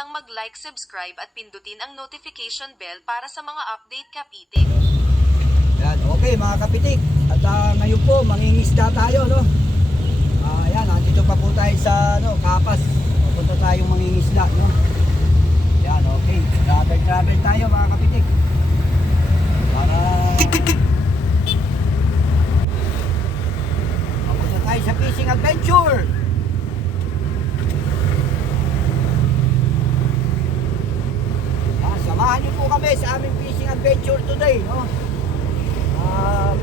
kalimutang mag-like, subscribe at pindutin ang notification bell para sa mga update kapitik. Yan, okay mga kapitik. At ngayon po, mangingisda tayo, no? Yan, nandito pa po tayo sa Kapas. Pupunta tayong mangingisda, no? Yan, okay. Travel tayo mga kapitik. Para mapunta tayo sa fishing adventure. Samahan niyo po kami sa aming fishing adventure today, no?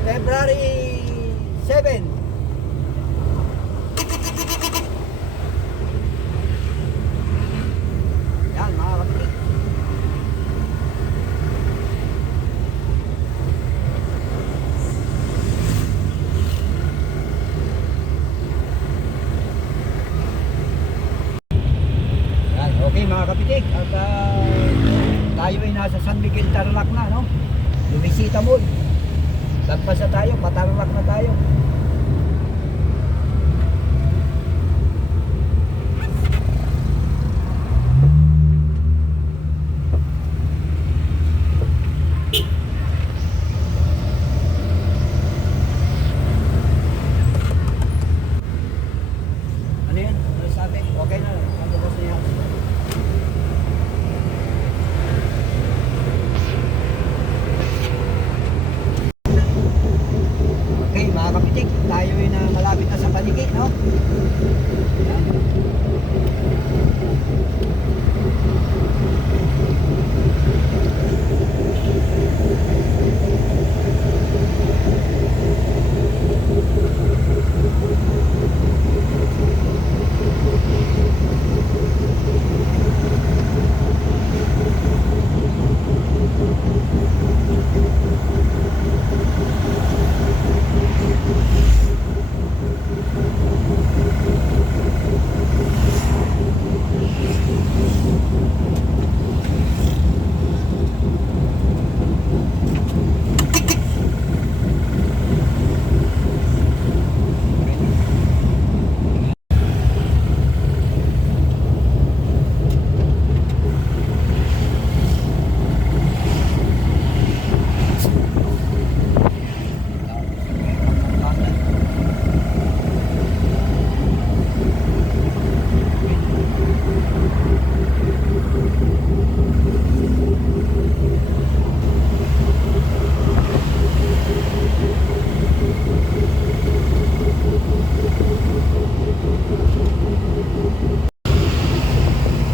February 7. Yan mga kapitik. Yan, okay mga kapitik. At tayo ay nasa San Miguel Tarlac na, no? Lumisita Mall. Lagpas na tayo, Patarlac na tayo. Ano yan? Ano sabi? Okay na. Ano ba siya? Okay mga kapitik, tayo ay na malapit na sa Paniki, no? Yan.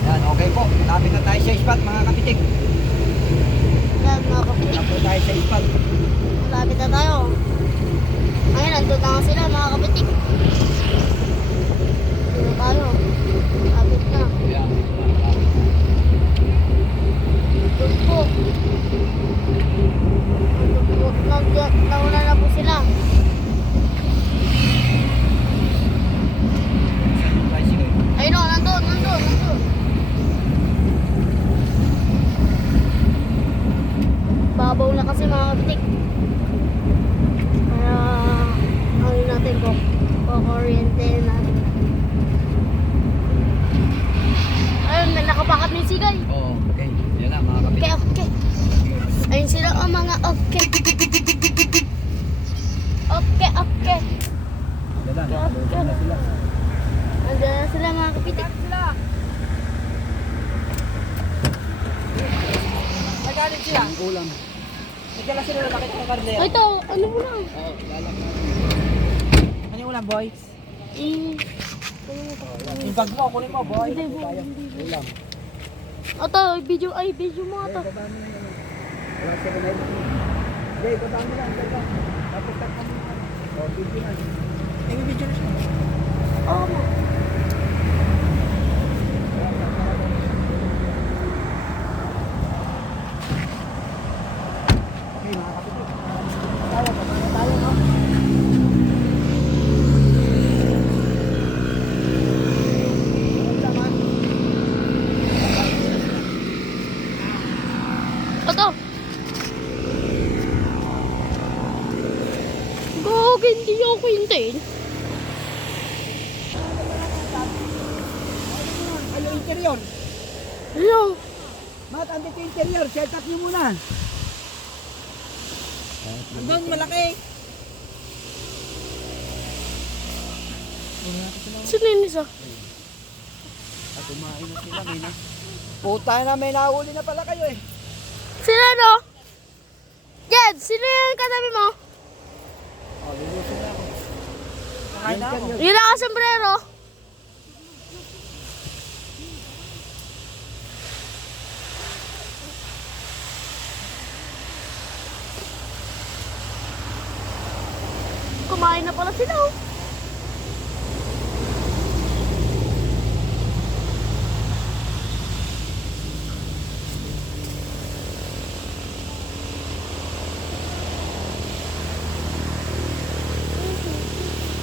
Yan, okay po. Malapit na tayo sa spot mga kapitik. Yan mga kapitik, Malapit tayo sa spot. malapit na tayo. Ayun, nandun na nga sila mga kapitik. Dito tayo. Malapit na. Yan. Doon po. Nauna na po sila. Ayun o, nandun. Babaw na kasi mga kapitik. Kaya, ano natin po, kukuryente natin. Ayun, nakapakat na yung sigay. Oo, okay. Yan na mga kapitik. Okay. Ayun sila, oh mga okay. Okay. Yan na, nakaluto na sila. Nandiyan na sila mga kapitik. Nagalit sila. Ang ulam. Nagdala sila na bakit ng karnero. Ay, ito, ano mo lang? Oo, lalak na. Ano yung ulam, boys? Ano Yung bag mo, kunin mo, boy. Hindi, Ulam. Ito, video mo ito. Baba mo na yan. Wala siya na yun. Hindi, baba mo lang. Baba. Tapos takpan mo na. O, video na. May video na siya. Oo mo. Okay, mga kapitik. Tayo, baba na tayo, no? Ulam naman. Ito. Gagi, hindi ako hintayin. Ano yung interior? Ano? Mat, andito yung interior. Set up nyo muna. Doon, malaki. Sino yun isa? At kumain na sila, may na. Puta na, may nahuli na pala kayo eh. Sino ano? Jed, sino yung katabi mo? Oh, lulusin na ako. Kakain na ako. Yung nakasombrero. Kumain na pala sila oh.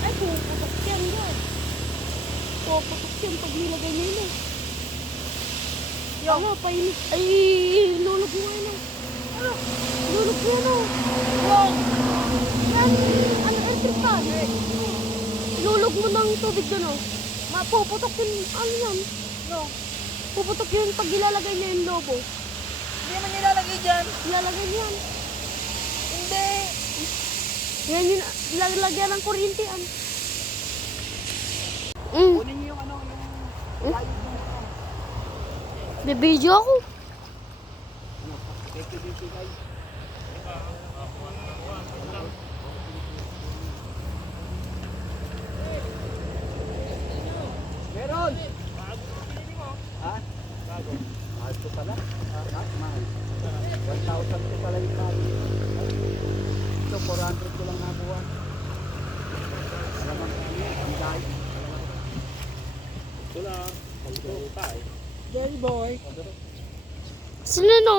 Ay, puputok yan doon. Puputok yan pag nilagay nila. Ano, painit. Ay, lulog mo ano. Ano? Lulog mo ano. Yan. Yan, ano, electric fan. Lulog mo ng tubig doon oh. Mapuputok yun, ano yan. No. Puputok yun pag ilalagay niya yung lobo. Hindi naman nilalagay dyan. Ilalagay niyan. Hindi. Yan yun, lalagyan ng kuryente yan. Kunin niyo yung ano, yung live mo. Bibidyo ako. Thank you, guys. Meron! Ha? Bago. Mahal ko pala. Mahal. 1,000 ko pala yung mahal. Ito, 400 ko lang nakuha. Alamang kami, ang dahil. Ito lang. Jerry boy. Sino no?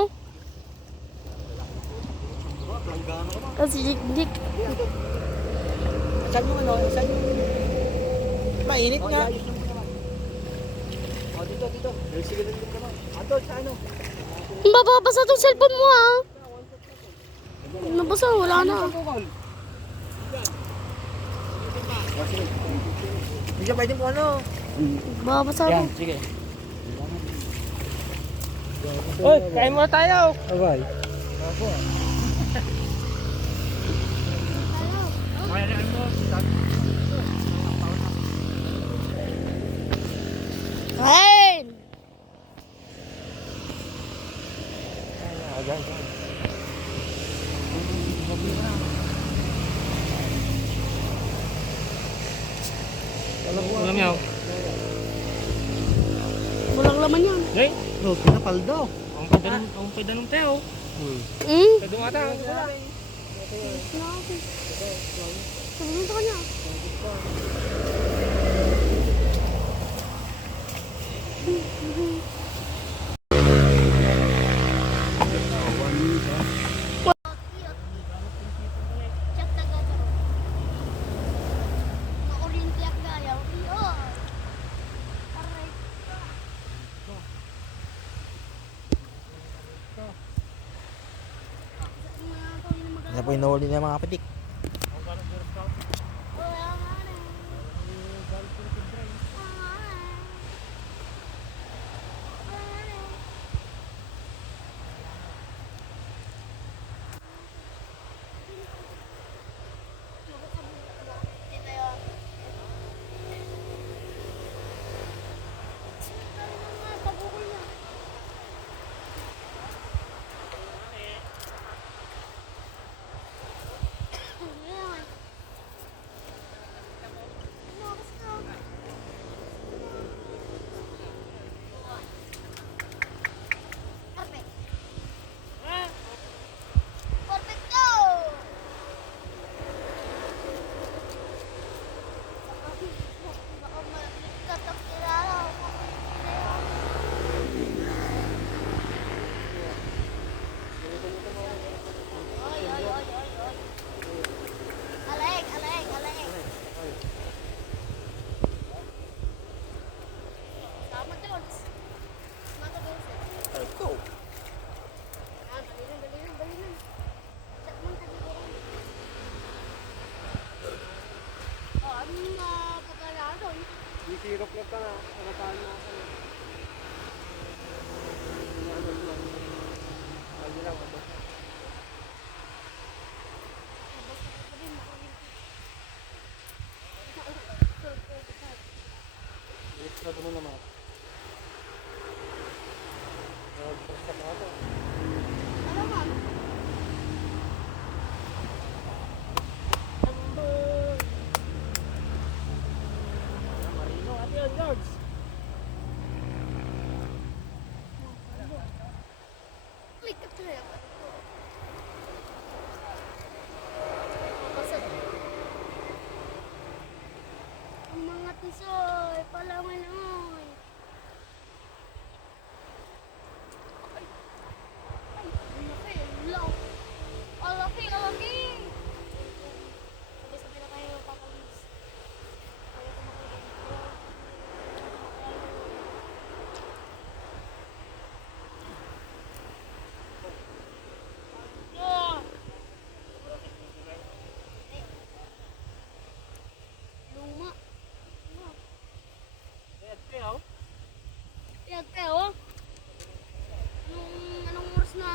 Langgano ka ba? Kasi Dick. Saan yung ano? Saan yung... Mainit Oh, nga. iayos mo naman. Oh, dito, dito. Sige lang dito naman. Doon sa ano? Mababasa tong cellphone mo ha. Nabasa, wala na. Hindi siya pwede po ano. Babasa mo. Sige. Uy, kain muna tayo. Alright. Kain! Alam niyo. Walang laman yan. Hey, No, pinapal daw. ang pwede ng teo. Pwede mo ata. Sabihin sa kanya. Yan po yung nahuli ng mga pitik. Sirop na pa. Nakataan na ako. Sabi mo naman. Sa mga to. Ano man? Number. Marino, ate yun, George. May kataya ba ito? Kapasad. Ang mga tisoy, palangoy-langoy. Ay, ang laki, ang law. Ang laki, ang laki. Sabi-sabi na kayo, Papa Luis. Kaya ko makikita. Luma. Ate, oh. Ate, oh. Anong oras na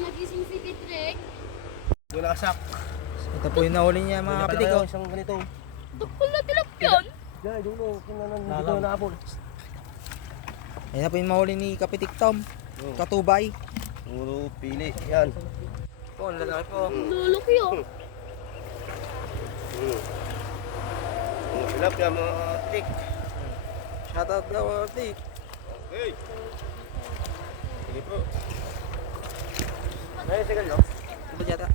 nagising si Patrick? Bulasak. Ito po yung nahuli niya mga kapitik. Oh. Isang ganito. Dukol na tilapyan. Diyan, dulo. Kinanan dito na apol. Ayan na po yung mahuli ni Kapitik Tom. Katubay. Puro pili. Yan. Po, ang lalaki po. Lulaki, oh. Hilap yan mga tik. Shoutout daw kapitik. Okay. Sige po. Ay, sige no? Ito yata.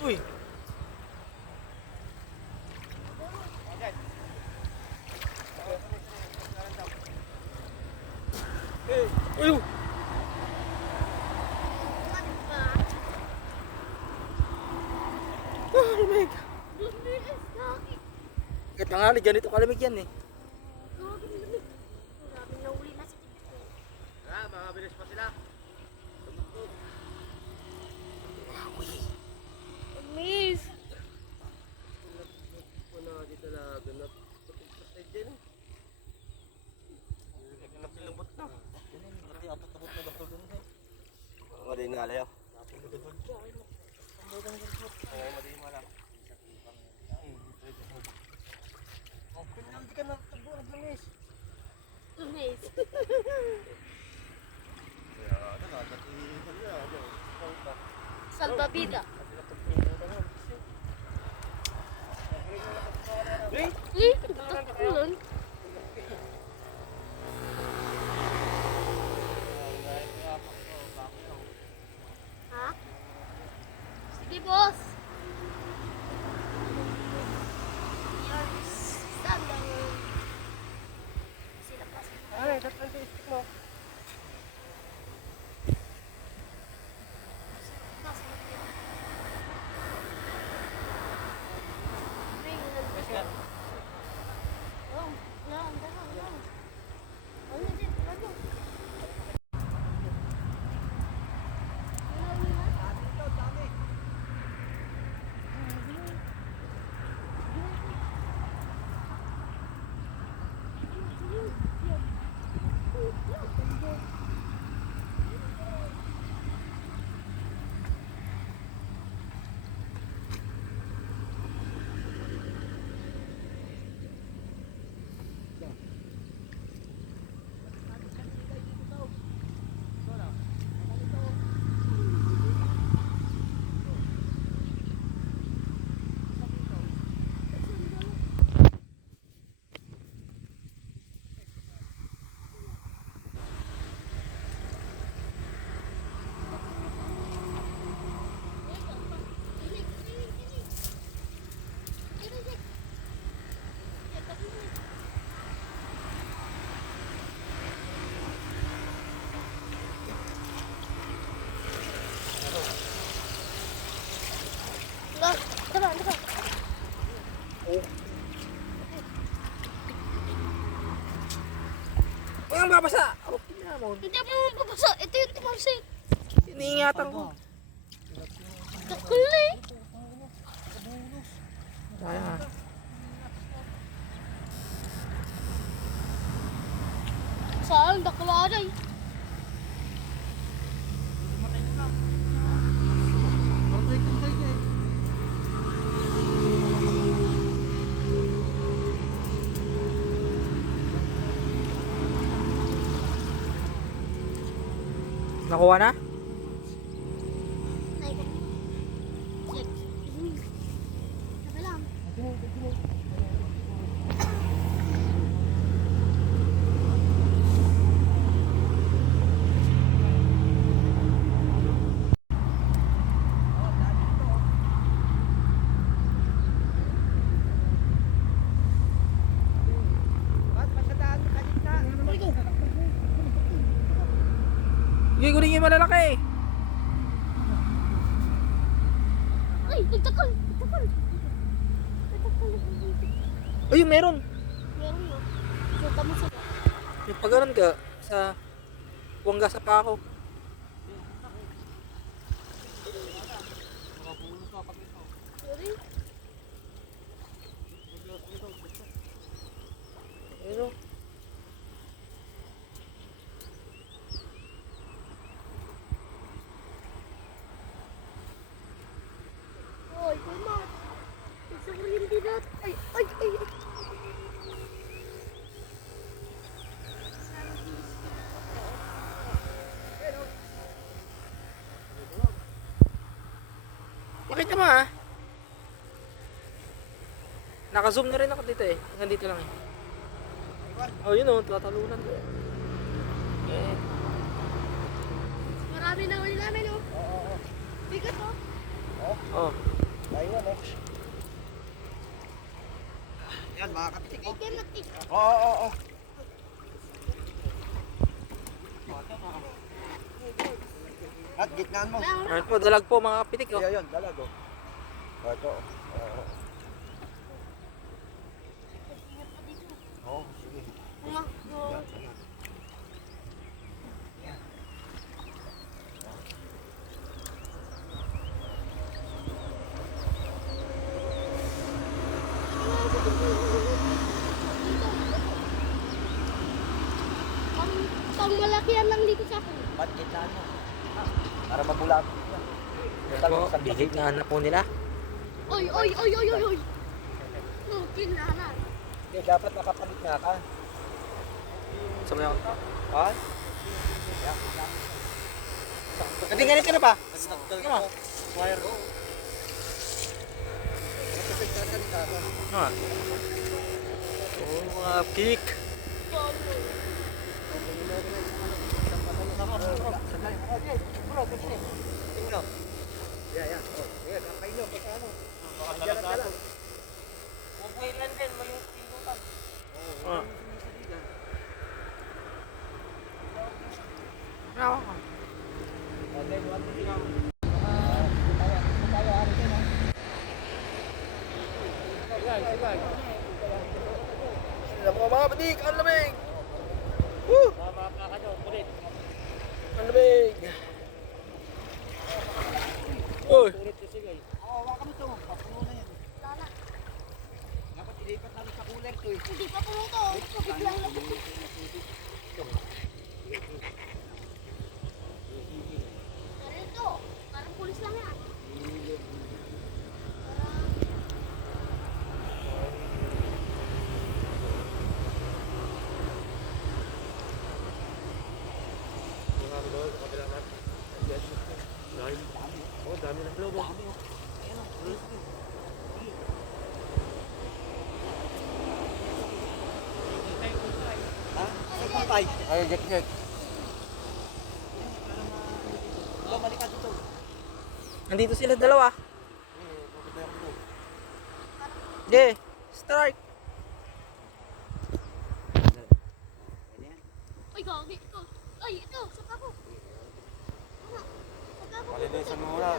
Uy! Uy! Oh, lamig. Kahit tangali, ganito kalamig yan eh. Ah, makabilis pa sila. Miss. Puno dito na ganap. Pati din. Ganap lambot na. Pati apat-abot na doktor dun. Wala yung nalayo. Ay, mali mo lang. Oh, hindi ka na tagbo na langis. Miss. Salbabida. Ulan. Ha? Sige, boss. Yes. Sandang. Sila pa sila. Ay, that's the stick mo. Huwag kang babasa! Hindi mo mababasa. Ito yung tumalsik. Iniingatan ko. Takli. Kaya. Saan? Dakla na eh. Nakuha na? Ay, shit. Sabi lang. Sige, kunin yung malalaki. Ay, nagtakal. Nagtakal. Nagtakal. Ayun, meron. Meron yun. Suka mo sila. Yung pag-aran ka sa Wangga sa Paco. Sorry. Ayun. Oy, kulma. Isa ko hindi na. Ay, ay, ay. Pakita mo ah. Naka-zoom na rin ako dito eh. Hanggang dito lang eh. Oh, yun oh, tatalunan ko. Eh. Marami na ulit namin, oh. Oo. Bigat, oh. Oh. Ayun, oh. Yan, mga kapitik. Ay, kaya matik. Oo. At gitnaan mo. Alright po, dalag po mga kapitik oh. Ayun, dalag, oh. Ito. Oo. Oo, sige. Mga, oh. Pang malakihan lang dito sa akin. Ba't gitnaan mo? Para mabulat. Ayan po, bihig na hanap po nila. Oy, oy, oy, oy, oy, oy. No, kinahanan. Okay, dapat nakapalit nga ka. Sabay ako. Ha? Natinganin ka na ba? Saktal ko. Wire ko. Ano ah? Oh, mga pik. Yan. Oh, yan, kakain nyo. Basta ano. Dalag. Ah. Ano ako? Mga patik, ang lamig! Woo! Ang lamig! Uy! Oo, waka mo ito. Papuno na yan. Dapat ilipat namin sa cooler to eh. Hindi pa puluto. Biglang labot. Pero ito, parang pulis lang yan. Dami ng globo. Ha? Nagpapay. Ay, get. Bumalik ka dito. Nandito sila dalawa. Yeah, strike. Ay, gagi. Ito. Ay, ito. Saka ko. Ano? Saka ko. Malinisan mo muna.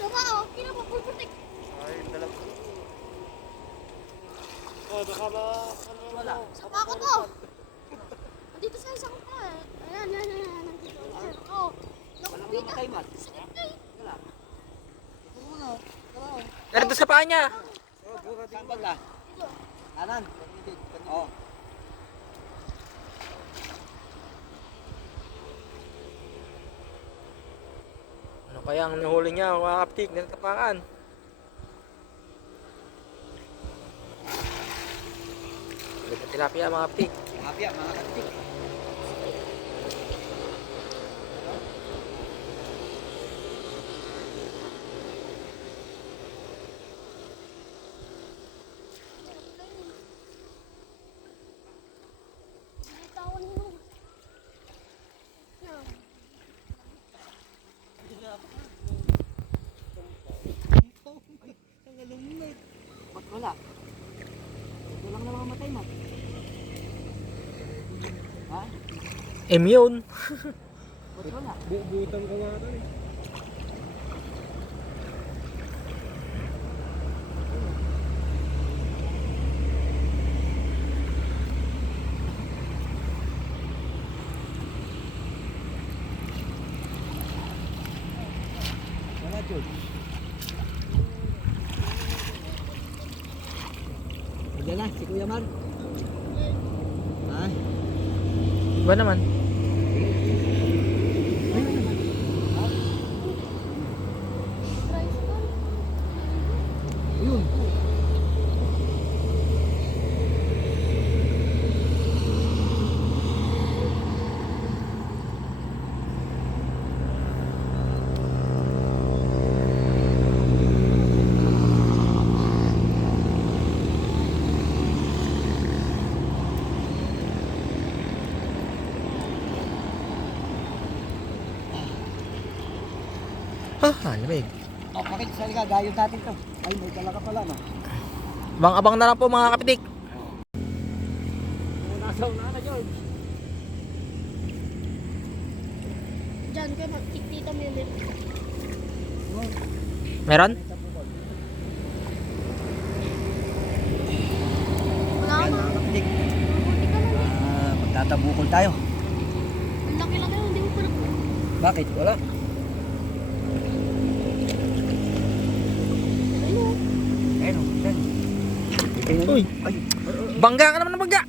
Saka, oh. Kinapapuputik. Ay, dalag ko. Wala. Ako to! Nandito sa isang ko eh. Ayan, ayan, ayan. Nandito. Oh, Walang nakupita. namatay, Mat. Sakit na eh. Wala. Narito sa paa niya. Saan banda? Kanan. Oo. Ano kaya ang nahuli niya mga kaptik? Nagtapakan. Tilapia mga kaptik. Tilapia, mga kapitik. Bitawan mo. Yan. Ba't wala? Ito lang na mamatay, Mat. Ha? Immune. Ba't wala? Butang ka nga rin. Wala, Jod. Diyan na, si Kuya Mar. Ha? Iba naman. Tricycle. Yun. Lamig. Oh, bakit? Salika, gayod natin to. Ay, may dala ka pala, no? Abang-abang na lang po mga kaptik. Nasa una na, George. Diyan ka magtitita mo yun. Meron? Wala Yan, na. mga kapitik. Mabuti ka lang eh. Magtatabukol tayo. Ang laki-laki yun. Hindi mo pa na. Bakit? Wala. Ayun o. Ayun, yan. Tingnan mo. Uy. Ay, Bangga ka naman ng bangga.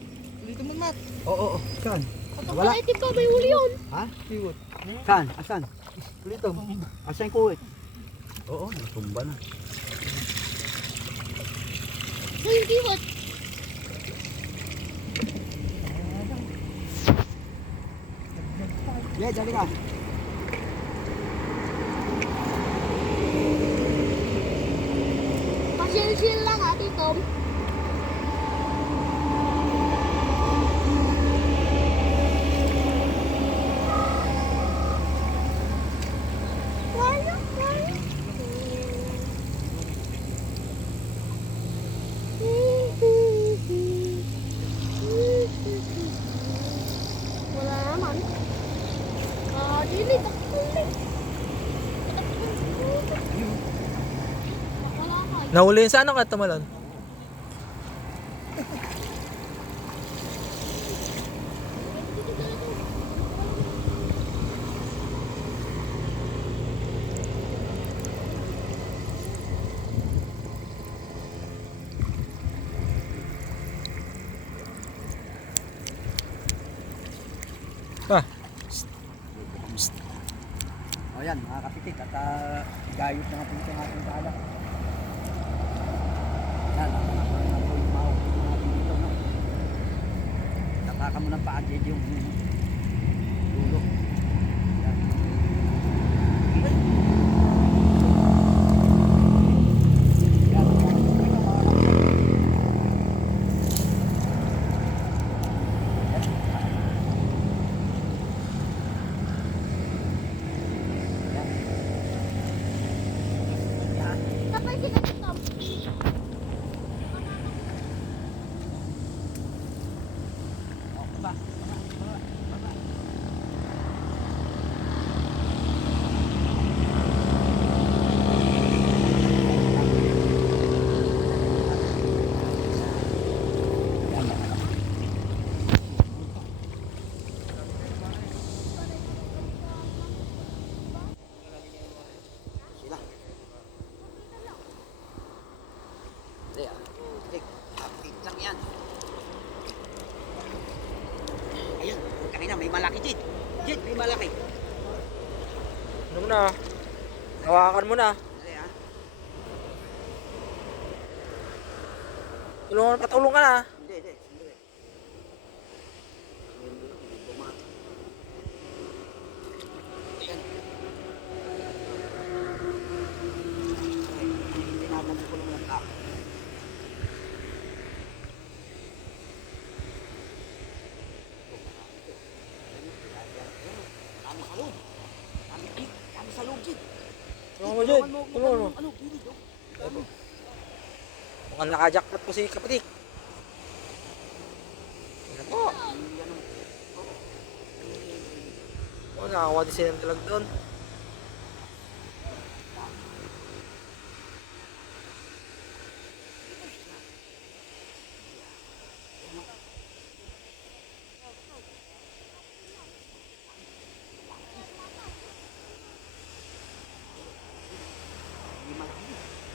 dito mo, Mat. Oo, oo. Saan? Kapag Wala. nakaitim ka, may huli yun. Ha? Siwot. Saan? Asan? Dito. Asan yung kuwit? Oo, natumba na. Sa yung kiwat. Yeah, dali ka. Pasyal-syal lang ha, Tom. Wala, wala. Wala naman. Dilit ako ulit. Wala ka. Nahuli yun sa ano ka tumalon? Ah, O yan, mga kapitik. At gayot na natin itong ating dala. Yan, ang po yung mahok natin dito, no? Tapaka mo ng paa, Jed, yung dulo. Yan. Yan, mga kapitik. Tapos si Tom. O, baba, baba, baba. Ano mo na? Hawakan mo na. Patulong ka na. Hindi. Tinatanong ko naman ang tao. Tama sa loob. Tama sa loob, Jid. Tulungan mo dyan. Tulungan mo. Ano, gilid, oh. Mukhang nakajackpot po si Kapitik. Ano po? Oo, nakakuha din sila ng talag doon.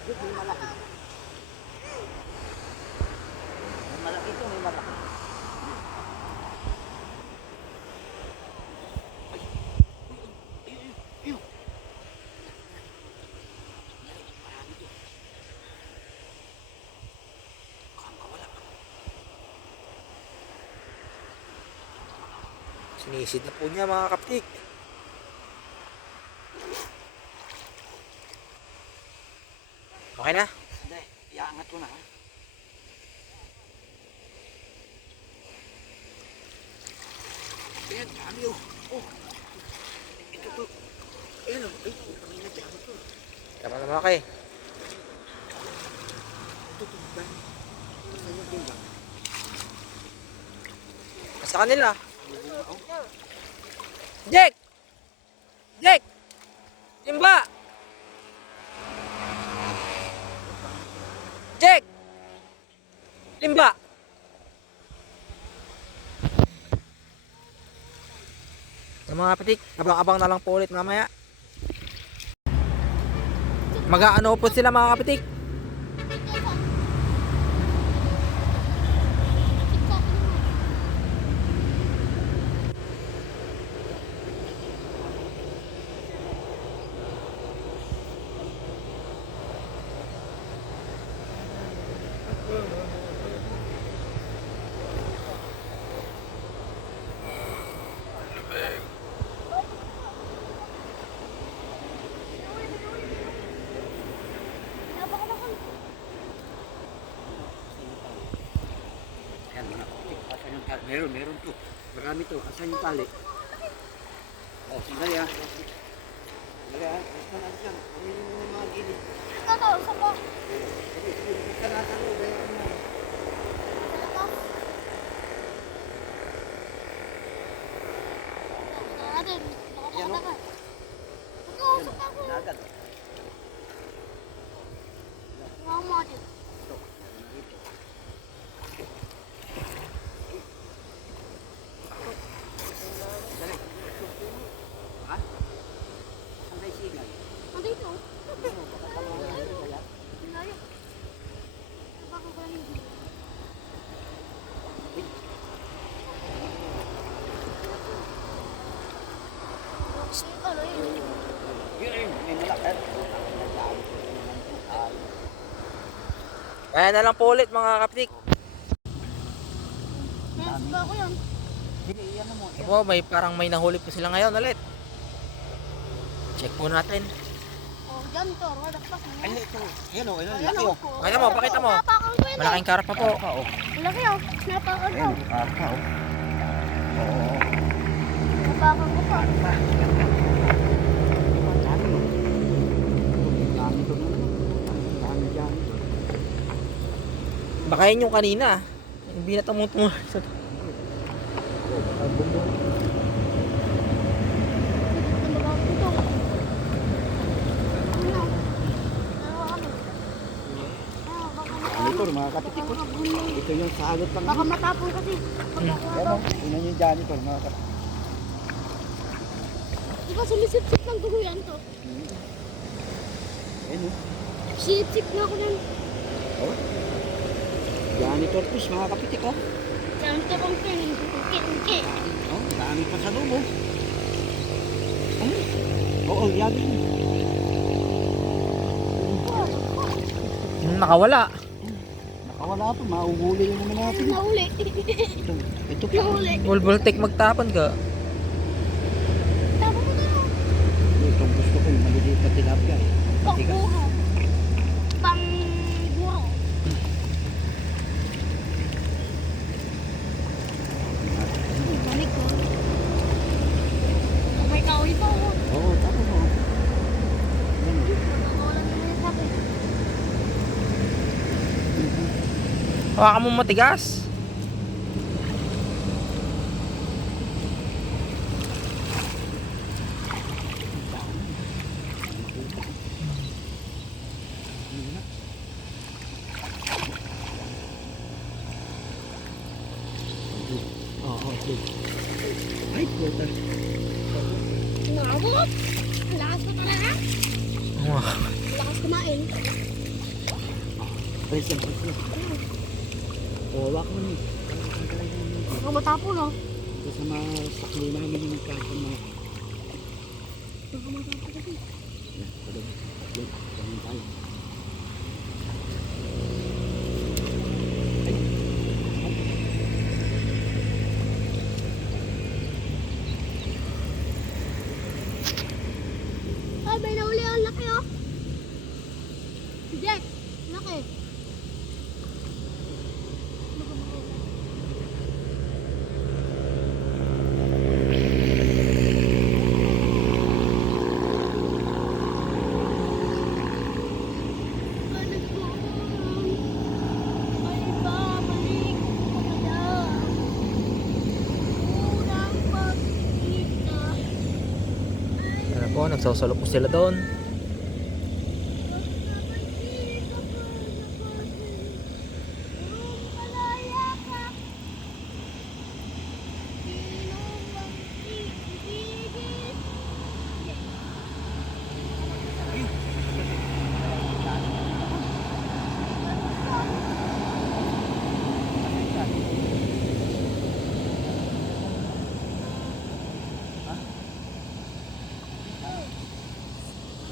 May malaki. May malaki ito, may malaki. Sinisid na po niya mga Kapitik. Okay na? Hindi, iangat ko na. Ha? Ayan, dami oh. Oh. Ito to. Ayan oh. Ay, kami na dyan ito. Tama naman kayo. Ito to. Dami. Saan yung timbang? Sa kanila. Jack! Jack! Timba! Jack! Timba! Sa mga Kapitik, abang-abang na lang po ulit mamaya. Mag-aano po sila mga Kapitik. Ayan, mga kapatid. Asan yung tali? Meron to. Marami to. Asan yung tali? Oh, sandali ha. Sandali ha. Asan? Pamilin mo yung mga gilid. Ito, isa pa. Sige, buksan natin mo. Bayan mo. Isa pa. Natin. Yan, oh. Nakakatakan. Ito, isa pa ko. Nagad. Mga mo natin. Ito. Meron na rito. Dali. Ha? Saan tayo signal? Nandito. Ano, baka tawagan natin kaya? Layo. Baka ko lang hindi. Ano yun? Yun, may malaki. Kaya na lang po ulit mga Kapitik. Yes, ba ko yun? Sige, iyan mo. Opo, may nahuli po sila ngayon ulit. Check po natin. Oh, dyan to. Wala pa sa Ay, ito. Ayan o, ayan. Ayan Laki o. o. Pakita mo, pakita mo. Napakan ko yun. Malaking karap pa po. Laki o. Napakan ko. Ayan, karpa o. Oo. Napakan ko pa. Karpa. Dami o. Dami to naman. Dami dyan. Baka yun yung kanina. Yung binatamutong sa... Janitor, mga kapitik ko. Ito yung salot lang. Baka matapon kasi. Ayan o, ina yung janitor, mga kapitik. Diba sumisip-sip ng dugo yan to? Ayan o. Sip-sip na ako yan. Oh. Janitor fish, mga kapitik o. Yan to kong pinag-ungki-ungki. Oh, dami pa sa loob o. Oo, Oh, yan din. Nakawala. Nakawala to, mauhuli na naman natin. Nahuli. Ito pa. Nahuli. Bulbultik magtapon ka. Tama mo na lang. Itong gusto ko, yung maliliit na tilapia. Matigas. Pangbuho. Pangburo. Balik ko. May kahoy pa ako. Oo, tapos mo. Yan. Nakawalan naman yung sabi. Hawakan mo matigas. Oo, okay. Ay, puta. Nakabot. Ang lakas ko talaga. Wow. Ang lakas kumain. Press yan, press yan. Oo, wak mo ni. Baka matapo no? Ito sa mga sakli namin yung nagkakang mga. Baka matapo kasi. Yan, pwede. Yan, ganyan tayo. Ay, may nahuli ang laki oh. Jack, laki. Ay, babalik ko kaya. Unang pagkikita. Ano po, nagsasalo po sila doon.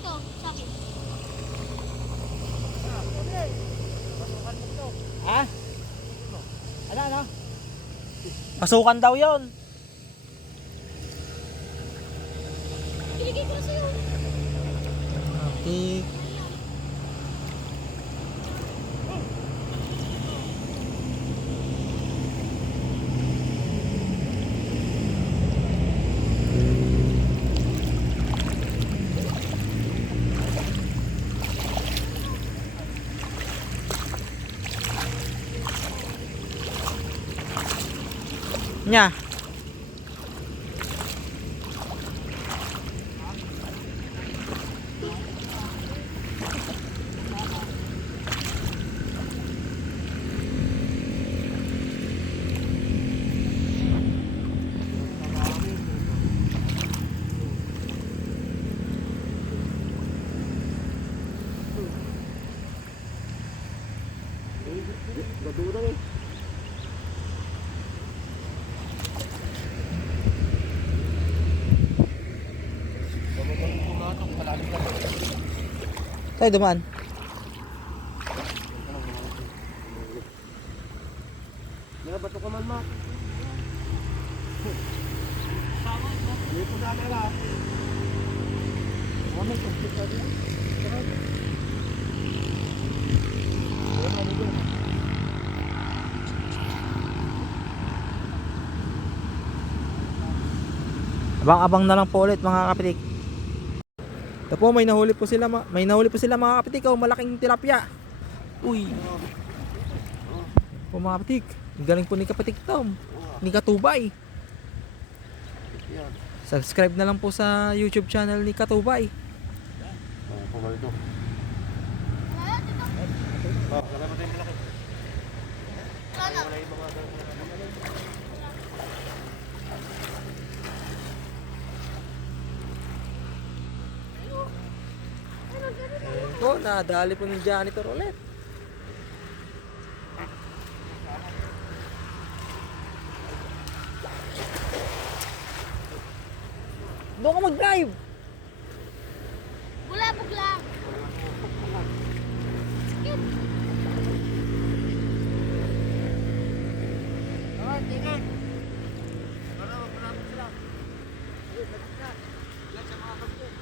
Ito, sa akin. Ha? Ano? Pasukan daw yon. Binigay ko na sa'yo. Okay. Nya. Gadurang eh. Tayo dumaan. Nabato ka man, Mak. Hindi po na nila. May kumpit na din. Abang-abang na lang po ulit mga kapitik. Ito po, may nahuli po sila, mga kapitik. Oh, malaking tilapia. Uy. Po mga kapitik. Ang galing po ni Kapitik Tom. Ni Katubay. Subscribe na lang po sa YouTube channel ni Katubay. Pumalito. Kaya pa tayo malaki. Wala yung mga Po, nadali po ng janitor ulit. Doon ka mag-drive. Wala buglang. Sakit.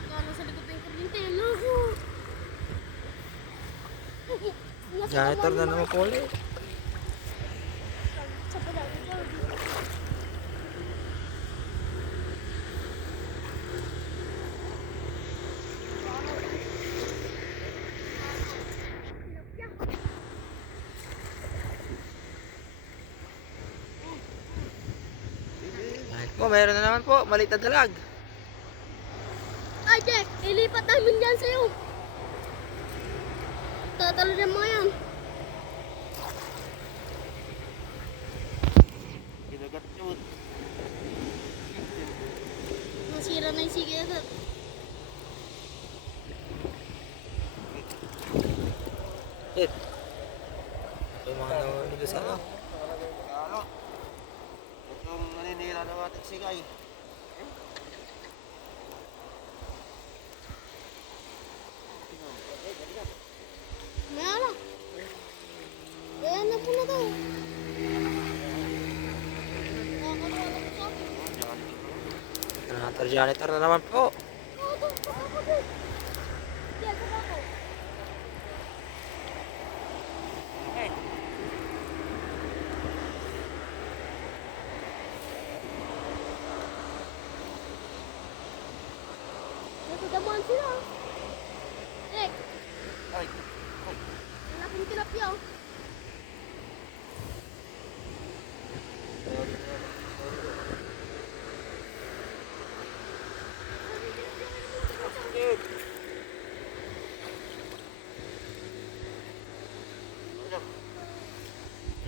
Kala sa likod ng kuryente. Loko. Janitor na naman po ulit. Sa pala. Po, mayroon na naman po, maliit na dalag. Ay, Jack, ilipat namin yan sa'yo. Tatalo na mga yan. Ginagat yun. Nasira na yung sige agad. Yung mga nahuli sa ano. Ano? Itong naninira ng ating sigay. Maya na. Kaya na po na to. Nakakawala ko sa akin. Janitor na naman po. Oo, to. Kapako to. Yan, kapako. Natadamuhan sila. Jack, Ay, malaking tilapia. Oh.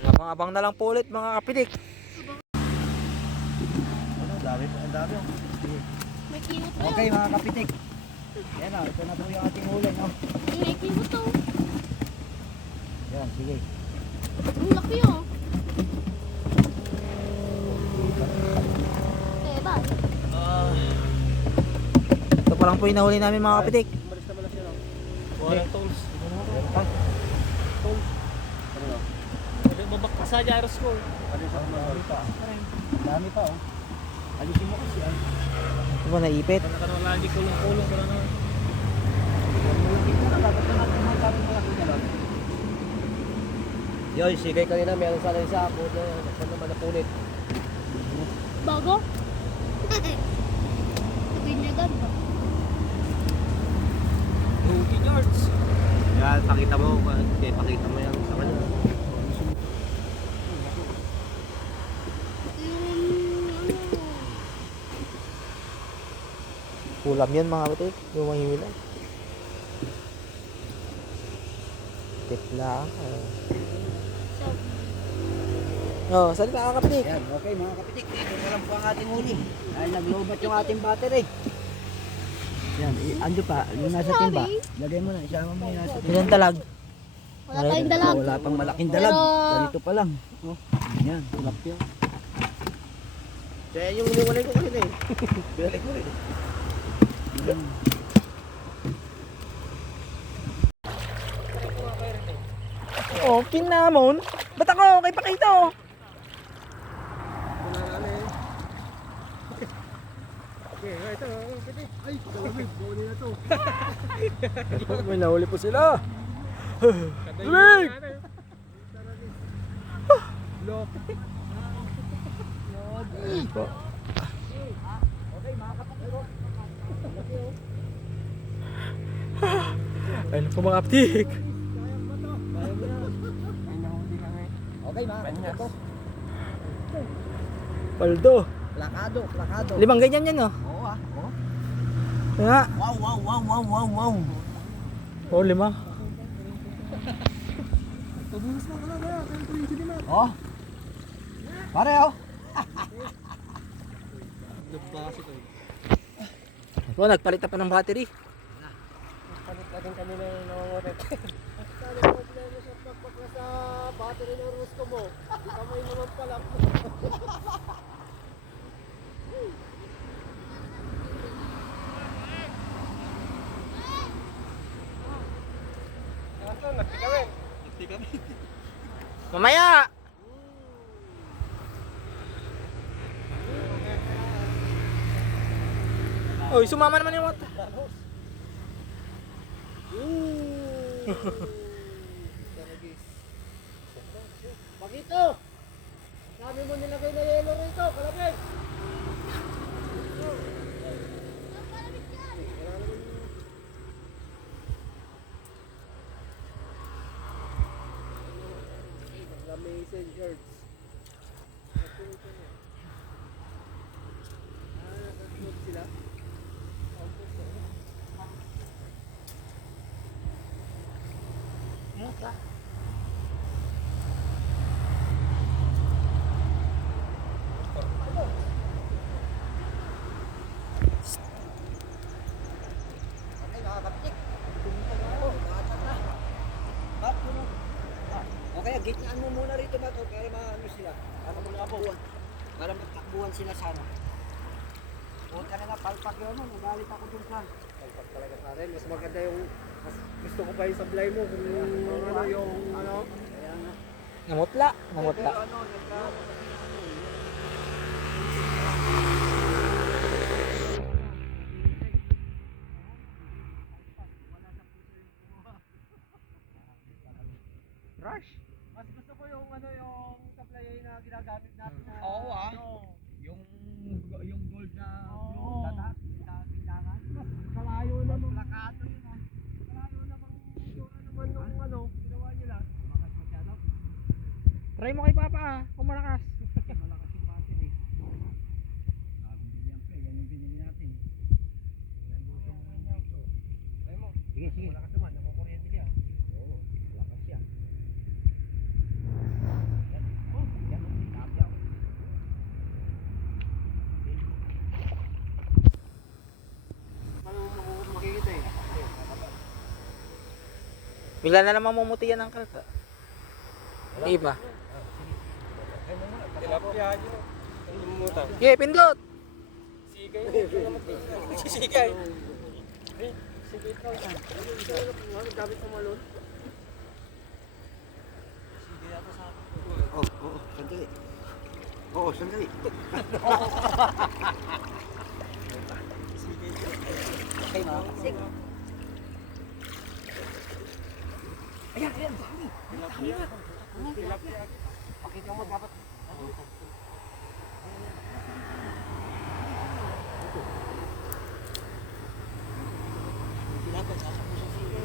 Abang-abang na lang po ulit mga kapitik. ano, dami po, ang dami. May kimot na Okay yun. mga kapitik. Yan na, ito na po yung ating huli, no? May kimot to. Yan, sige. Ang laki oh. Diba? Ito pa lang po yung nahuli namin mga kapitik. Malis na malas yun. Walang tools. Meron pa. Ano na? Babak ka sa Jaros ko. Ano sa Dami pa. Dami pa, oh. Alisin mo kasi, ay. Ito ba naipit? Ano lagi kulong-kulong ko na. Yoy, sigay kanina, meron sana isa. Puto, saan naman napunit? Bago? Binyagan ba? Ruby George. Yan, pakita mo. Pakita mo yan sa kanya. Kulam yan mga kapitik. Yung mahimila. Tipla. Oh, salita ka kapitik. Yan, okay mga kapitik. Ito na lang po ang ating huli. Dahil naglobat yung ating battery. Yan, ando pa. Yung nasa timba. Lagay mo na, isama mo yung nasa timba. Ilan talag? Wala tayong dalag. Wala pang malaking dalag. Pero- Ganito pa lang. Oh, yan, tulap yun. Kaya yung iniwalay ko kanina eh. Binalik mo rin. Yan. Oh, pinamon. Ba't ako? Kay Pakito. May nahuli po sila. Lig! Ayun po mga aptik. Okay mga kapitik. Paldo. Plakado, plakado. 5 ganyan yan, no? Oo ah. Oh. Nga. Wow, wow, wow, wow, wow, wow. Oh, 5. Oh. Pare oh. Oh, nagpalit na pa ng battery. Palit natin kami na nangangoret. Kaya problema sa pagpapla sa battery ng Rusko mo. Di kamay naman pala. Mamaya! Uy, sumama naman yung mata. Pakito! Sabi mo nilagay na yelo rito, kalapit! Amazing herds. Sila? Okay, gitnaan mo muna rito ba ito para maano sila. Para magtakbuhan. Para magtakbuhan sila sana. Huwag ka na palpak yun. Magalit ako dun sa. Palpak talaga sa rin. Mas maganda yung mas gusto ko pa yung sablay mo kung ano yung ano. Kaya nga. Namutla. Namutla. Pero ano, Rush. mas gusto ko yung ano yung sablay na ginagamit natin. Oo, ah. Yung gold na blue, tatak, tinangan. Kalayo naman. Plakado yun ah. Kalayo naman yung naman nung ano, ginawa nila. Malakas masyado. Try mo kay Papa ah, kung malakas. Malakas yung battery. Bagong bilyan pa, yan yung binili natin. Try mo. Sige, sige. Malakas naman, nakukuryente niya. Oo, malakas siya. Makikita eh. Bigla na naman mumuti yan ang kalka. Iba. Tilapia yun. Ang lumutan. Okay, pindot. Sisigay. Gamit sa malon. Oo, sandali. Oo, sandali. Okay, mga kasing. Ayan, ayan, dami. Tilapia. Pakita mo dapat. Tilapia, sasakbo sa sige.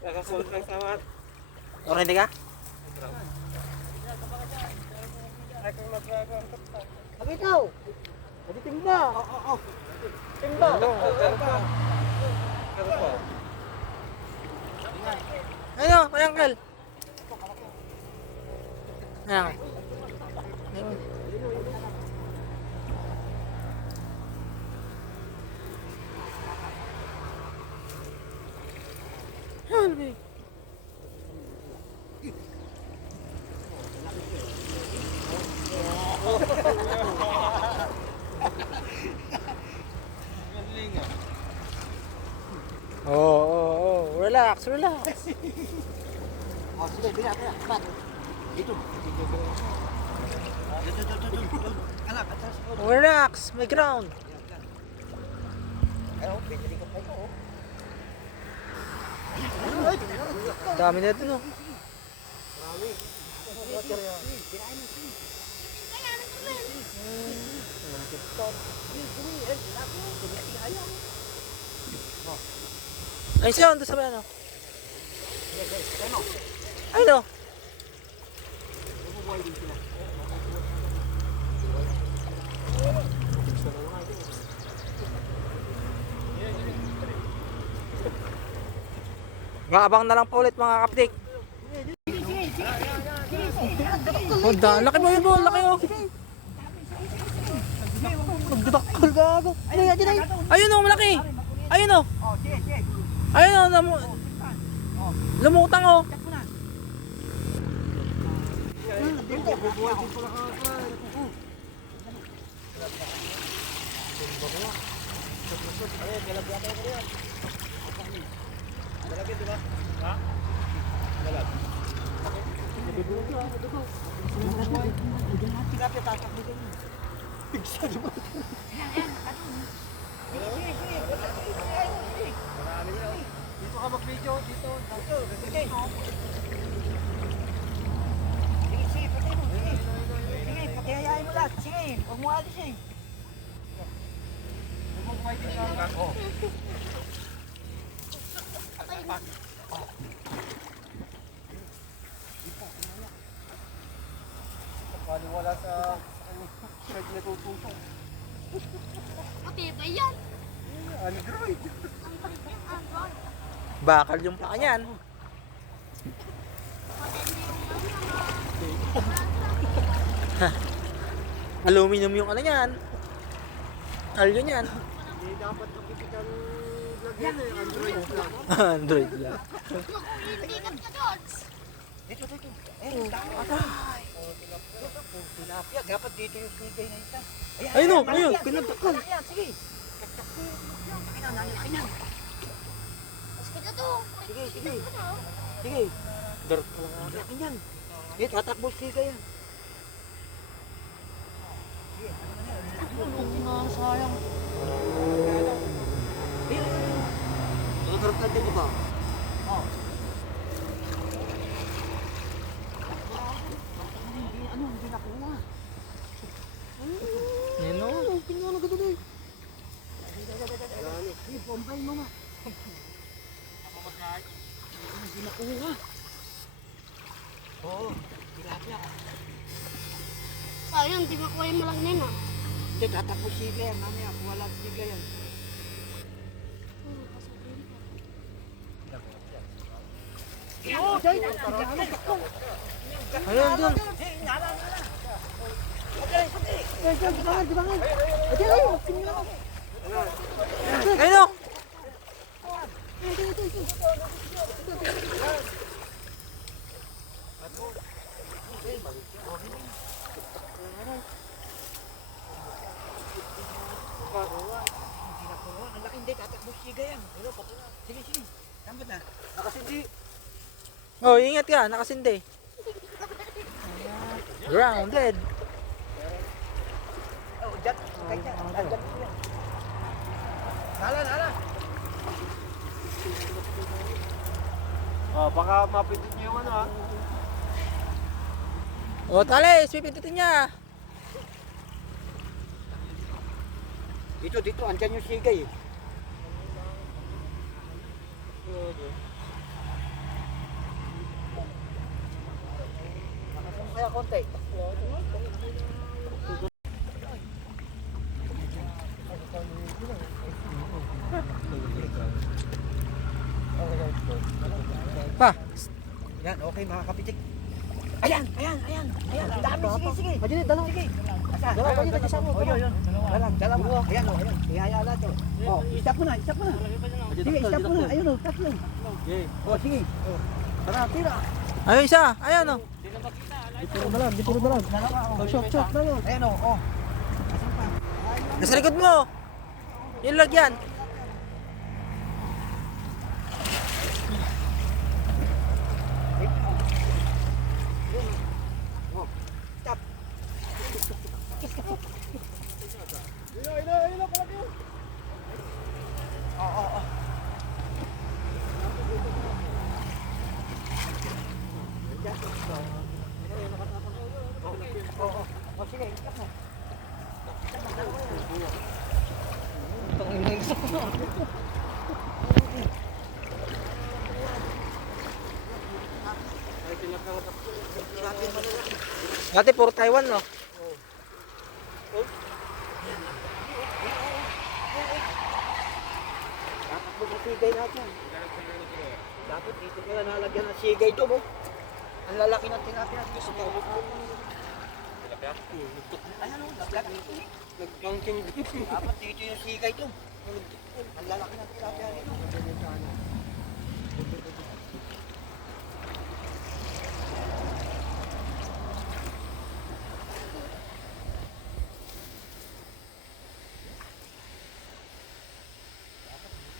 Nakasunod ng sawat. Oriente ka? Sabi ikaw! Sabi timba! Oo. Timba! Ano, kay Uncle? Ayan. Ayun. Help. Oh, relax, relax. Oh, sige, bila. Pat. Dito. Dito. Anak, atas ko. Relax, may ground. Ayaw, pinili ko pa ito. Dami na dun, oh. Ay, siya, doon sa ano? Ay, no. Maabang na lang po ulit mga kaptik. Oh, laki mo yun, Bol. Laki, oh. Magdudakol gago. Ayun, oh, malaki. Ayun oh. Oh, sige, sige. Ayun oh. Oh, Lumutang oh. check mo na. Dito, bubuhay din pala ka. Dito ka mag-video, dito. Sige. Sige, patay mo, sige. Sige, patihayain mo lahat. Sige, huwag mo alis eh. Huwag mo kumain din ka. Oh. Wala sa shed na tutusok. Matibay yan. Android. Bakal yung paa niyan. Aluminum yung ano niyan. Kalyo niyan. Hindi dapat makikita ng vlog yan eh. Android lang. Android lang. Hindi ka George. Dito, dito. Eh, atay. Tilapia, dapat dito yung bigay na isa. Ayun oh, ayun. Kinagdakal. Yan, sige. Laki na, lalaki na. Mas ka to. Sige, sige. Sige. Laki niyan. Eh, tatakbo siga yan. Sige, sayang. Tuturok na din ba? Oh. Hindi nakuha. Yan oh. Pinuha na gano'n eh. Sige, bombay mo na. Hindi nakuha. Oo, tilapia. Sayang, di makuha yung malaki na yun ah. Hindi, tatakbo siga yan. Mamaya, kung wala siga yan. Ayun dun. Ayun oh. Ang laki, hindi, tatakbo siga yan. Sige, sige. Tambot na. Nakasindi. Oh, ingat ka, nakasindi. Grounded. Oh, dyan. Kaya, dyan. Nala, nala. Oh, baka mapindot niyo yung ano ha. Oh, tali, pipindutin niya. Dito, dito. Andyan yung sigay eh. Nakasama kaya konti. Pa. Yan, okay mga kapitik. Ayan, ayan, ayan. Ayan, ang dami. Sige, sige. Sige, dalawa. Sige. Asa? Dalawa, dalawa, dalawa. Oh, yun. Dalawa. Ayan, oh, ayan. Ihaya lahat, oh. Oh, isap mo na, isap mo na. Sige, isap mo na. Ayun, oh, tatlo. Oh, sige. Tara, tira. Ayun isa, ayun oh. Di puro dalag. Dalawa, oh. Shot, dalawa. Ayan, oh, oh. Asan pa? Nasa likod mo. Yung lagyan. Stop. Oh. Oh, sige, isap mo. Dati puro Taiwan no. Tatakbo ng sigay natin. Dapat dito kaya nalagyan ng sigay ito mo. Ang lalaki ng tilapia. Gusto ko. Tilapia? Ayan o, tilapia. Nag-counting. Dapat dito yung sikay to. Ang lalaki ng tilapia nito.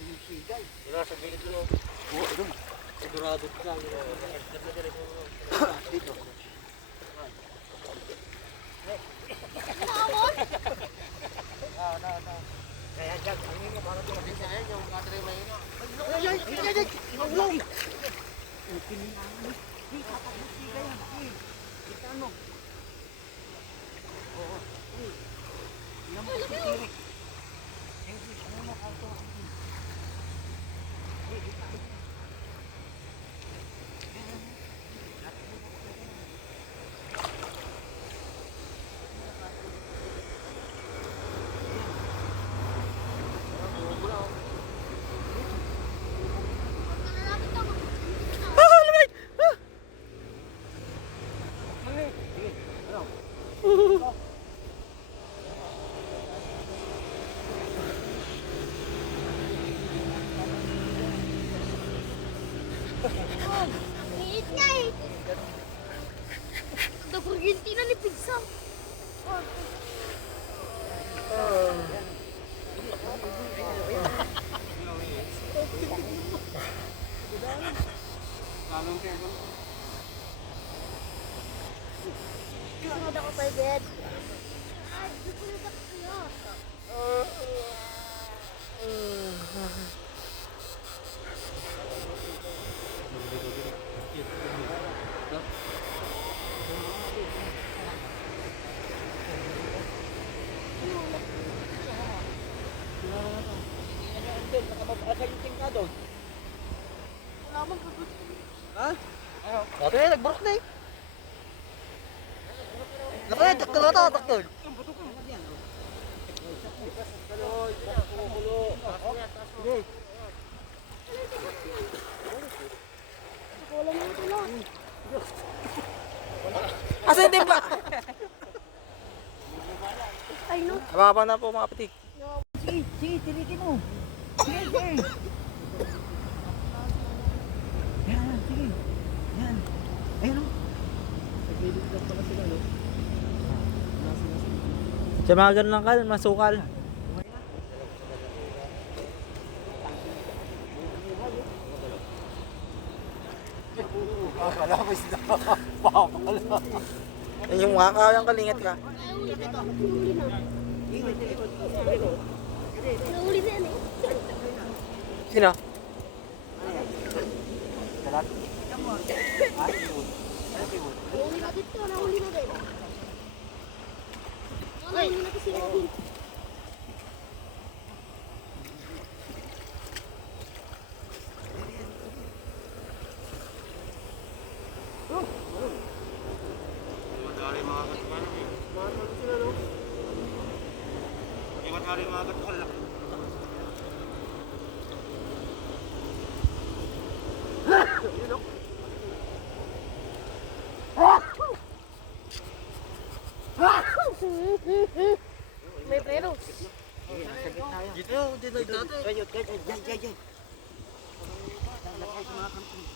Yung sikay. Wala sa gilid doon. Oo, doon. Sigurado ka. Dito. Kaya dyan, ang mo para tumating sa ayan, yung battery may ina. Ay, ay, ay, ay, ay, ulong! Hey, tatakbusi ka yan. Hey, kita mo. Oo. Hey. Tingnan mo kasi tirik. Hey, ano mo kanto? Hey, kita. Liit niya eh. The Argentina ni Pizza. Sunod ako pa bed. Ay, sunod ako sa'yo. Nakababasa yung tingkado. Wala mang kabut. Ha? Ate, nagburok na eh. Nakaya, taktal na ito, taktal. Wala mang tulong. Asa yung timba? Ay no. Abang na po mga kapitik. Sige, tilikin mo. Sige, sige. Yan, sige. Yan. Ayun o. Sa mga ganun lang kal, masukal. Akala ko isda. Papakala. Yung mukha ka, yung kalingat ka. Nahuli na ito. Nahuli na. Nahuli na yan eh. Sino? Nahuli na dito. Nahuli na din. Nahuli na kasi Edwin. Madali mga katukan eh. Madali sila no? Madali mga katukan lang. May pero. Dito, dito, dito. Ayun, yan. Lalakay sa mga kamping.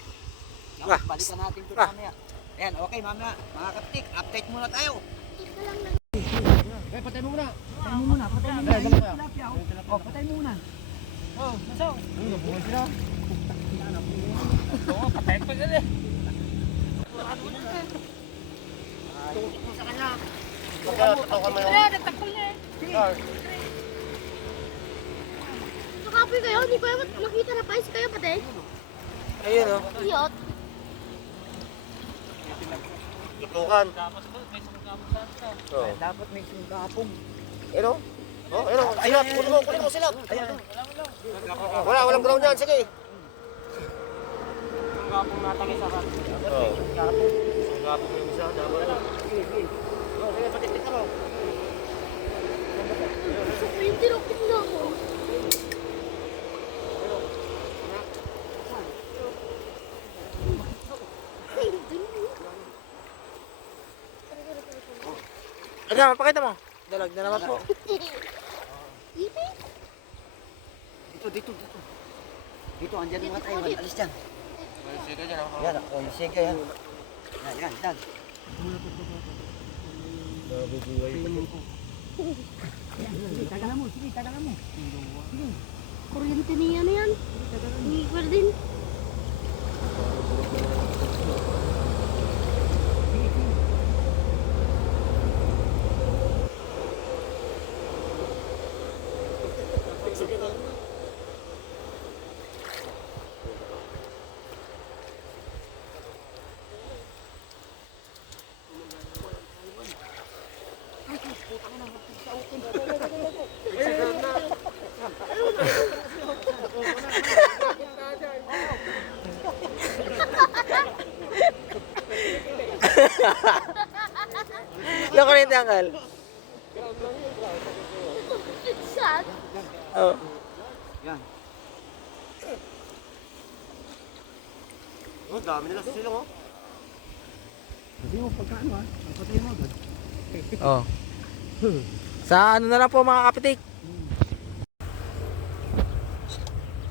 Yan, Ah. balikan natin ito Ah. mamaya. Ayan, okay mamaya. Mga kaptik, update muna tayo. Ika lang na. Patay mo muna. Patay mo muna. Oh, patay mo muna. Oh, nasaan? Buhay sila. Oo, patay pa sila eh. Sa kanya. Tatawakan mo yung... Nagtakol niya eh. Nakapoy kayo? Hindi ko yung makita na pais kayo pati. Ayun o. Iyot. Tutukan. Tapos doon, may sumagabot sa ito. Oh. Dapat may singgapong. Ayun o. Oh, ayun o. Ayun, kunin mo sila. Ayan. Walang ground yan, sige. Sumagabong natangis sa kan. Oo. Singgapong yung isa, dapat na. Oh, sige, patitik mo. Yung tinukit na ako. Ay, dun. Ano, mapakita mo. Dalag na naman po. Ipi? Dito. Dito, andyan mga tayo. Alis dyan. Sige dyan ako. Yan, sige yan. Yan. Sige, tagalan mo. Sige. Kuryente niya na yan. Hindi ko din. Yung kuryente, Uncle. Sad. Oh. Yan. Oh, dami nila sa silong oh. Kasi mo pagkaano ha. Patay mo agad. Oh. Sa ano na lang po mga kapitik.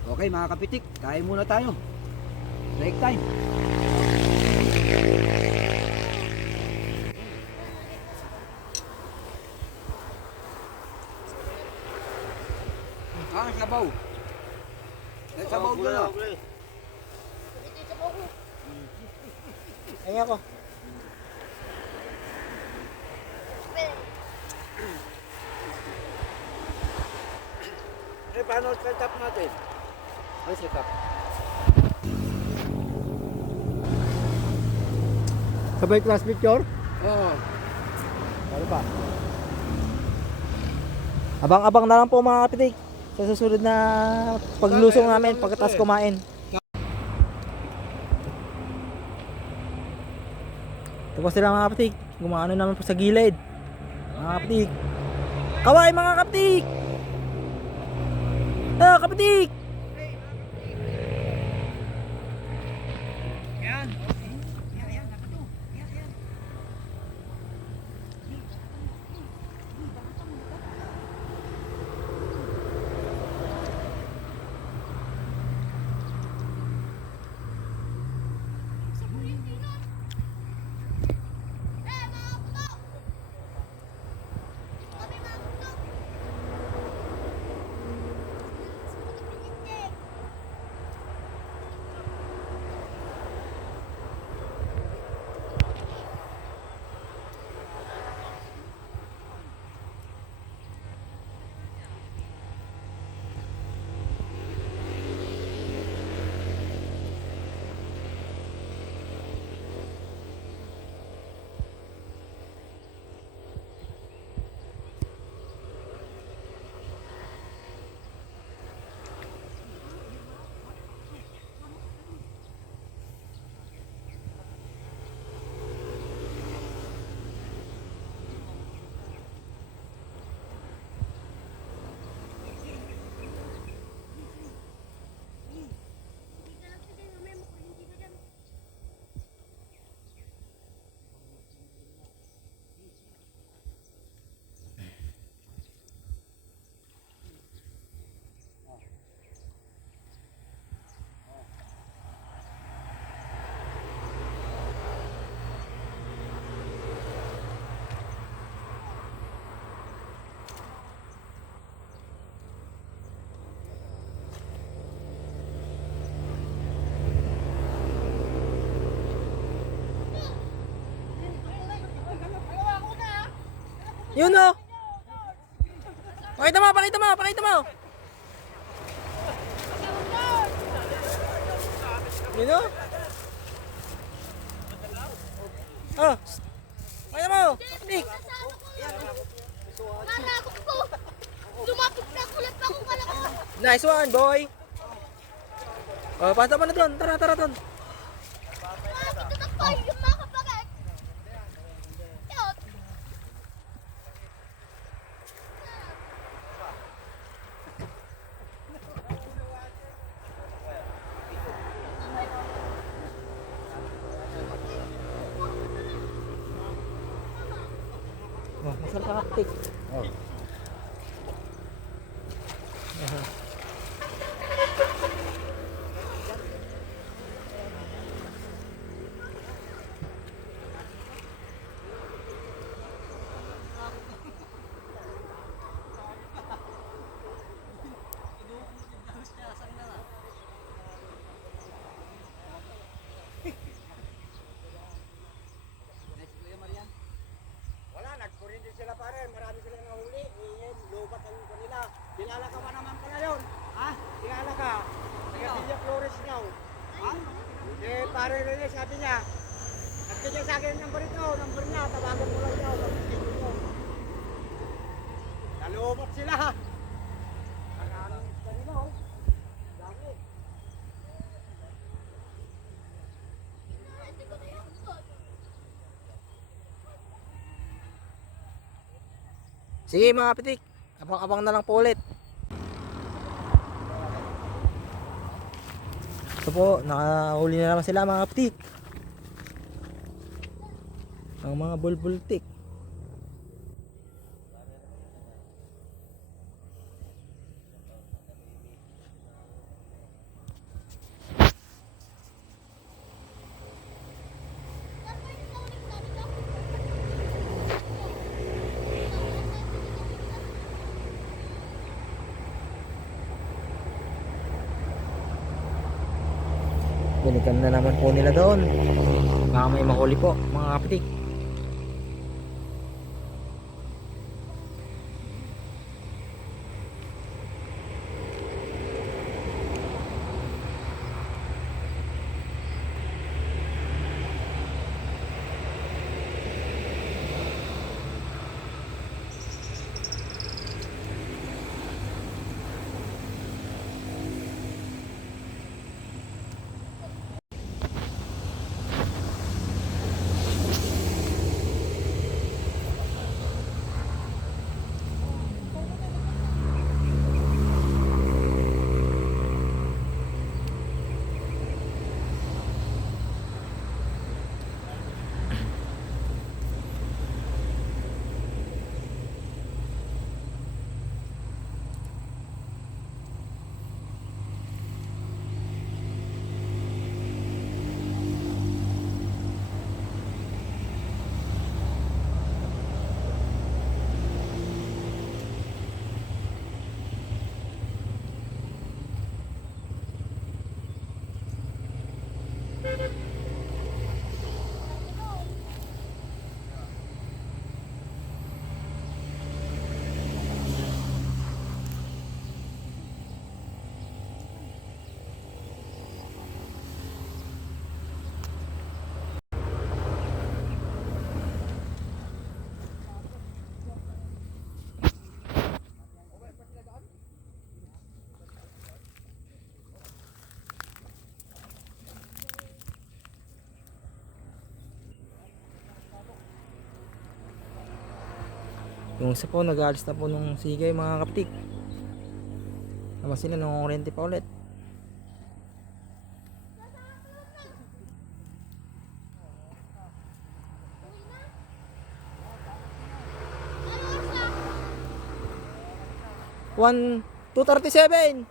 Okay mga kapitik, kain muna tayo. Break time. Sabaw. Sabaw ko na. Ay ako. Paano set-up natin? Ano set-up? Sabay class picture? Oo. Ano pa? Abang-abang na lang po mga kapitik sa susunod na paglusong namin pagkatapos kumain. Tapos sila mga kapitik, gumano naman po sa gilid. Mga kapitik. Kaway mga kapitik! Ah, kapitik! Yun o! Pakita mo! Yun o! Oh! Pakita mo! Kapitik! Nalagok ko. Lumapit na kulat pa kung kala ko. Nice one, boy! Oh, pasa mo na doon. Tara doon. Bakit ito pa yung mga kapatid? Yun. Oh, masarap ka kapitik. Oh. kilala ka pa naman pala yun. Ha? Kilala ka. Taga Villa Flores niya. Ha? Eh, pare rin sabi niya. Nagtigil sa akin ang number ito. Number niya, tawagan mo lang niya. Nalumot sila. Ang kanino. Dami. Sige mga kapitik, abang-abang na lang po ulit. Ito po, nakahuli na naman sila mga kapitik. Ang mga bulbultik. Binikan na naman po nila doon. Baka may mahuli po mga kapitik. Yung isa po nag-aalis na po nung sigay mga kapitik. Naman sila nung kurente pa ulit. One 2:37.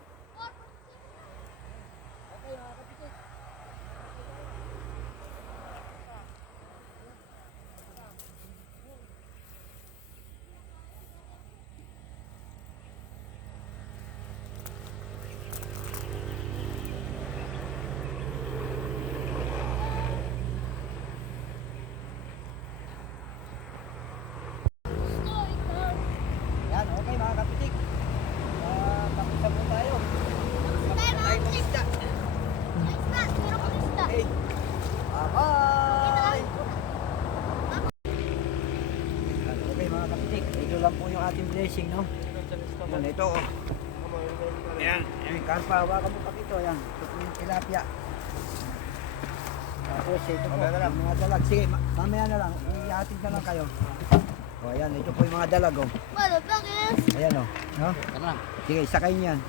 Yan, okay mga kapitik. Tapos po tayo. Ay, mag-isda. Okay. Bye-bye! Yan, okay mga kapitik. Ito lang po yung ating blessing, no? Yan, ito. Yan, karpa. Hawakan mo pa ito. Yan, ito po yung tilapia. Tapos ito po, yung mga dalag. Sige, mamaya na lang. Ihatid na lang kayo. O, ayan, ito po yung mga dalag, oh. Ayan, oh. No? Sige, sakay niyan.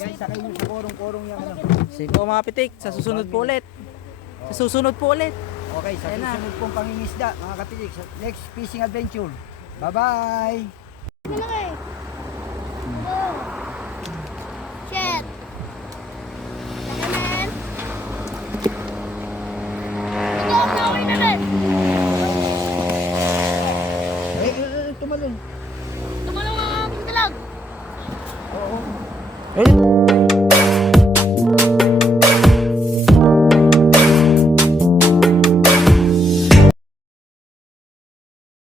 Yan, sakay niyo sa korong-korong yan, ano. Sige po mga kapitik, sa susunod po ulit. Sa susunod po ulit. Okay, sa Ayan na. susunod pong pangingisda, mga kapitik, sa next fishing adventure. Bye-bye! Malaki. Oh. Shit. Laki man. Ito ang naway na rin. Tumalon. Tumalong ang aking dalag. Oo. Ayun.